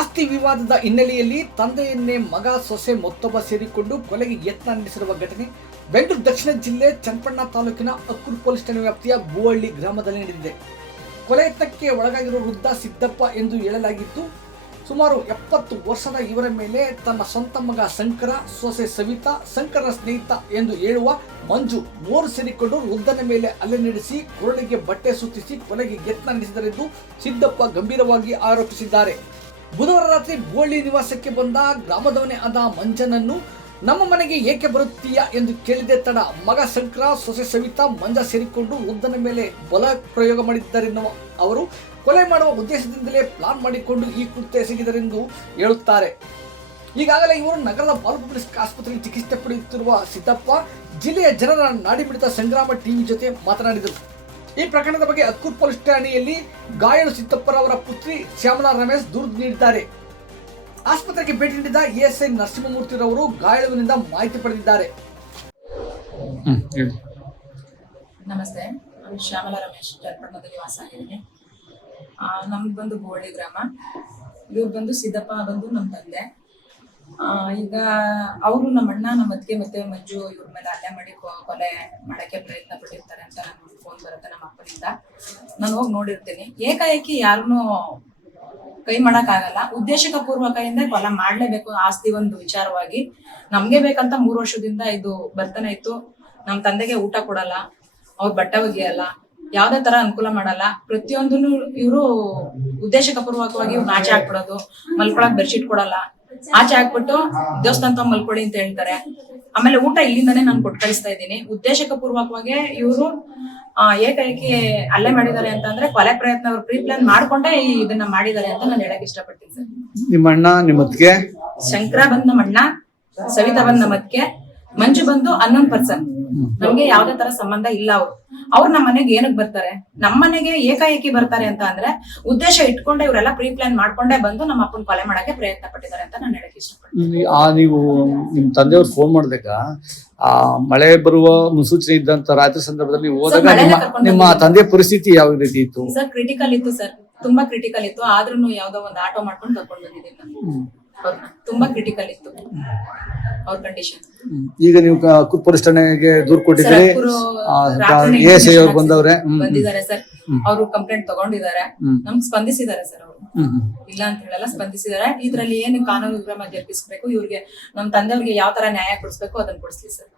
ಆಸ್ತಿ ವಿವಾದದ ಹಿನ್ನೆಲೆಯಲ್ಲಿ ತಂದೆಯನ್ನೇ ಮಗ ಸೊಸೆ ಮತ್ತೊಬ್ಬ ಸೇರಿಕೊಂಡು ಕೊಲೆಗೆ ಯತ್ನ ನಡೆಸಿರುವ ಘಟನೆ ಬೆಂಗಳೂರು ದಕ್ಷಿಣ ಜಿಲ್ಲೆ ಚನ್ನಪಣ್ಣ ತಾಲೂಕಿನ ಅಕ್ಕೂರು ಪೊಲೀಸ್ ಠಾಣೆ ವ್ಯಾಪ್ತಿಯ ಬೂವಳ್ಳಿ ಗ್ರಾಮದಲ್ಲಿ ನಡೆದಿದೆ. ಕೊಲೆ ಯತ್ನಕ್ಕೆ ಒಳಗಾಗಿರುವ ವೃದ್ಧ ಸಿದ್ದಪ್ಪ ಎಂದು ಹೇಳಲಾಗಿತ್ತು. ಸುಮಾರು ಎಪ್ಪತ್ತು ವರ್ಷದ ಇವರ ಮೇಲೆ ತನ್ನ ಸ್ವಂತ ಮಗ ಶಂಕರ, ಸೊಸೆ ಸವಿತಾ, ಶಂಕರನ ಸ್ನೇಹಿತ ಎಂದು ಹೇಳುವ ಮಂಜು ಮೂರು ಸೇರಿಕೊಂಡು ವೃದ್ಧನ ಮೇಲೆ ಹಲ್ಲೆ ನಡೆಸಿ ಕೊರಳಿಗೆ ಬಟ್ಟೆ ಸುತ್ತಿಸಿ ಕೊಲೆಗೆ ಯತ್ನ ನಡೆಸಿದರೆಂದು ಸಿದ್ದಪ್ಪ ಗಂಭೀರವಾಗಿ ಆರೋಪಿಸಿದ್ದಾರೆ. ಬುಧವಾರ ರಾತ್ರಿ ಬೋಳಿ ನಿವಾಸಕ್ಕೆ ಬಂದ ಗ್ರಾಮದವನೇ ಆದ ಮಂಜನನ್ನು ನಮ್ಮ ಮನೆಗೆ ಏಕೆ ಬರುತ್ತೀಯಾ ಎಂದು ಕೇಳಿದೆ ತಡ ಮಗ ಶಂಕರ, ಸೊಸೆ ಸವಿತಾ, ಮಂಜ ಸೇರಿಕೊಂಡು ಉದ್ದನ ಮೇಲೆ ಬಲ ಪ್ರಯೋಗ ಮಾಡಿದ್ದಾರೆನ್ನುವ ಅವರು ಕೊಲೆ ಮಾಡುವ ಉದ್ದೇಶದಿಂದಲೇ ಪ್ಲಾನ್ ಮಾಡಿಕೊಂಡು ಈ ಕೃತ್ಯ ಎಸಗಿದರೆಂದು ಹೇಳುತ್ತಾರೆ. ಈಗಾಗಲೇ ಇವರು ನಗರದ ಪಬ್ಲಿಕ್ ಆಸ್ಪತ್ರೆಯಲ್ಲಿ ಚಿಕಿತ್ಸೆ ಪಡೆಯುತ್ತಿರುವ ಸಿದ್ದಪ್ಪ, ಜಿಲ್ಲೆಯ ಜನರ ನಾಡಿಮಿಡಿತ ಸಂಗ್ರಾಮ ಟೀಮ್ ಜೊತೆ ಮಾತನಾಡಿದರು. ಈ ಪ್ರಕರಣದ ಬಗ್ಗೆ ಅಕ್ಕೂರ್ ಪೊಲೀಸ್ ಠಾಣೆಯಲ್ಲಿ ಗಾಯಳು ಸಿದ್ದಪ್ಪರವರ ಪುತ್ರಿ ಶ್ಯಾಮಲಾ ರಮೇಶ್ ದೂರು ನೀಡಿದ್ದಾರೆ. ಆಸ್ಪತ್ರೆಗೆ ಭೇಟಿ ನೀಡಿದ ಎಎಸ್ಐ ನರಸಿಂಹಮೂರ್ತಿರವರು ಗಾಯಾಳುವಿನಿಂದ ಮಾಹಿತಿ ಪಡೆದಿದ್ದಾರೆ. ನಮಸ್ತೆ ನಾನು ಶ್ಯಾಮಲಾ ರಮೇಶ್ ಜಲಪಟ್ಟಣದ ನಿವಾಸ ಆಗಿದ್ದೀನಿ ನಮ್ಗೆ ನಮ್ದು ಬಂದು ಬೋಳಿ ಗ್ರಾಮ. ಇವ್ರು ಬಂದು ಸಿದ್ದಪ್ಪ ಬಂದು ನಮ್ಮ ತಂದೆ. ಈಗ ಅವರು ನಮ್ಮ ಅಣ್ಣ ನಮ್ಮ ಅತ್ತಿಗೆ ಮತ್ತೆ ಮಜ್ಜು ಇವ್ರ ಮೇಲೆ ಹಲ್ಲೆ ಮಾಡಿ ಕೊಲೆ ಮಾಡಕ್ಕೆ ಪ್ರಯತ್ನ ಪಟ್ಟಿರ್ತಾರೆ ಅಂತ ನಾನು ಫೋನ್ ಬರುತ್ತೆ ನಮ್ಮ ಅಪ್ಪನಿಂದ. ನಾನು ಹೋಗಿ ನೋಡಿರ್ತೀನಿ. ಏಕಾಏಕಿ ಯಾರನ್ನೂ ಕೈ ಮಾಡಕ್ಕಾಗಲ್ಲ ಉದ್ದೇಶಕ ಪೂರ್ವಕದಿಂದ ಕೊಲೆ ಮಾಡ್ಲೇಬೇಕು ಆಸ್ತಿ ಒಂದು ವಿಚಾರವಾಗಿ. ನಮ್ಗೆ ಬೇಕಂತ ಮೂರು ವರ್ಷದಿಂದ ಇದು ಬರ್ತಾನೆ ಇತ್ತು. ನಮ್ ತಂದೆಗೆ ಊಟ ಕೊಡಲ್ಲ. ಅವ್ರ ಬಟ್ಟೆ ಒಗೆಯಲ್ಲ. ಯಾವ್ದೇ ತರ ಅನುಕೂಲ ಮಾಡಲ್ಲ. ಪ್ರತಿಯೊಂದನ್ನು ಇವರು ಉದ್ದೇಶಕ ಪೂರ್ವಕವಾಗಿ ಆಚೆ ಹಾಕ್ಬಿಡೋದು. ಮಲ್ಕೊಳಕ್ ಬೆಡ್ಶೀಟ್ ಕೊಡಲ್ಲ. ಆಚೆ ಹಾಕ್ಬಿಟ್ಟು ದೇವಸ್ಥಾನ ತಗೊಂಡ್ ಮಲ್ಕೊಳ್ಳಿ ಅಂತ ಹೇಳ್ತಾರೆ. ಆಮೇಲೆ ಊಟ ಇಲ್ಲಿಂದಾನೇ ನಾನು ಕೊಟ್ಟು ಕಳಿಸ್ತಾ ಇದ್ದೀನಿ. ಉದ್ದೇಶಕ ಪೂರ್ವಕವಾಗಿ ಇವರು ಏಕಾಏಕಿ ಅಲ್ಲೇ ಮಾಡಿದ್ದಾರೆ ಅಂತ ಅಂದ್ರೆ ಕೊಲೆ ಪ್ರಯತ್ನ ಅವ್ರು ಪ್ರೀ ಪ್ಲಾನ್ ಮಾಡ್ಕೊಂಡೇ ಇದನ್ನ ಮಾಡಿದ್ದಾರೆ ಅಂತ ನಾನು ಹೇಳಕ್ ಇಷ್ಟಪಡ್ತೀನಿ ಸರ್. ನಿಮ್ಮ ಅಣ್ಣ ನಿಮ್ಮ ಶಂಕರ ಬಂದ್ ನಮ್ಮ ಅಣ್ಣ ಸವಿತಾ ಬಂದ್ ನಮ್ಮ ಅತ್ತಿಗೆ ಮಂಜು ಬಂದು ಅನ್ನೊಂದ್ ಪರ್ಸನ್ ನಮ್ಗೆ ಯಾವ್ದೇ ತರ ಸಂಬಂಧ ಇಲ್ಲ ಅವ್ರು. ಅವ್ರು ನಮ್ಮ ಮನೆಗೆ ಏನಕ್ ಬರ್ತಾರೆ? ನಮ್ಮ ಮನೆಗೆ ಏಕಾಏಕಿ ಬರ್ತಾರೆ ಅಂತ ಅಂದ್ರೆ ಉದ್ದೇಶ ಇಟ್ಕೊಂಡೆ ಇವರೆಲ್ಲ ಪ್ರೀ ಪ್ಲಾನ್ ಮಾಡ್ಕೊಂಡೆ ಬಂದು ನಮ್ಮ ಅಪ್ಪನ ಕೊಲೆ ಮಾಡಕ್ಕೆ ಪ್ರಯತ್ನ ಪಟ್ಟಿದ್ದಾರೆ ಅಂತ ನಾನು ಹೇಳಕ್ ಇಷ್ಟಪಡ್ತೀನಿ. ಆ ನೀವು ನಿಮ್ ತಂದೆಯವ್ರು ಫೋನ್ ಮಾಡ್ದಾಗ ಆ ಮಳೆ ಬರುವ ಮುನ್ಸೂಚನೆ ಇದ್ದಂತ ರಾತ್ರಿ ಸಂದರ್ಭದಲ್ಲಿ ಹೋದಾಗ ನಿಮ್ಮ ತಂದೆ ಪರಿಸ್ಥಿತಿ ಯಾವ ರೀತಿ ಇತ್ತು? ಸರ್ ಕ್ರಿಟಿಕಲ್ ಇತ್ತು ಸರ್. ತುಂಬಾ ಕ್ರಿಟಿಕಲ್ ಇತ್ತು. ಆದ್ರೂ ಯಾವ್ದೋ ಒಂದು ಆಟೋ ಮಾಡ್ಕೊಂಡು ಕರ್ಕೊಂಡು ಬಂದಿದ್ದೀನಿ ತುಂಬಾ ಕ್ರಿಟಿಕಲ್ ಇತ್ತು. ಅವ್ರ ಕಂಡೀಷನ್. ಈಗ ನೀವು ಕುರ್ ಪೊಲೀಸ್ ಠಾಣೆಗೆ ದೂರು ಕೊಟ್ಟಿದ್ದೀರಿ. ಎ ಎಸ್ ಐ ಅವ್ರು ಬಂದವ್ರೆ. ಬಂದಿದ್ದಾರೆ ಸರ್. ಅವರು ಕಂಪ್ಲೇಂಟ್ ತಗೊಂಡಿದ್ದಾರೆ. ನಮ್ಗೆ ಸ್ಪಂದಿಸಿದ್ದಾರೆ ಸರ್ ಅವರು. ಇಲ್ಲ ಅಂತ ಹೇಳಲ್ಲ ಸ್ಪಂದಿಸಿದ್ದಾರೆ. ಇದ್ರಲ್ಲಿ ಏನು ಕಾನೂನು ಕ್ರಮ ಜರುಗಿಸ್ಬೇಕು? ಇವ್ರಿಗೆ ನಮ್ ತಂದೆಯವ್ರಿಗೆ ಯಾವ ತರ ನ್ಯಾಯ ಕೊಡಿಸ್ಬೇಕು? ಅದನ್ನ ಕೊಡಿಸ್ಲಿ ಸರ್.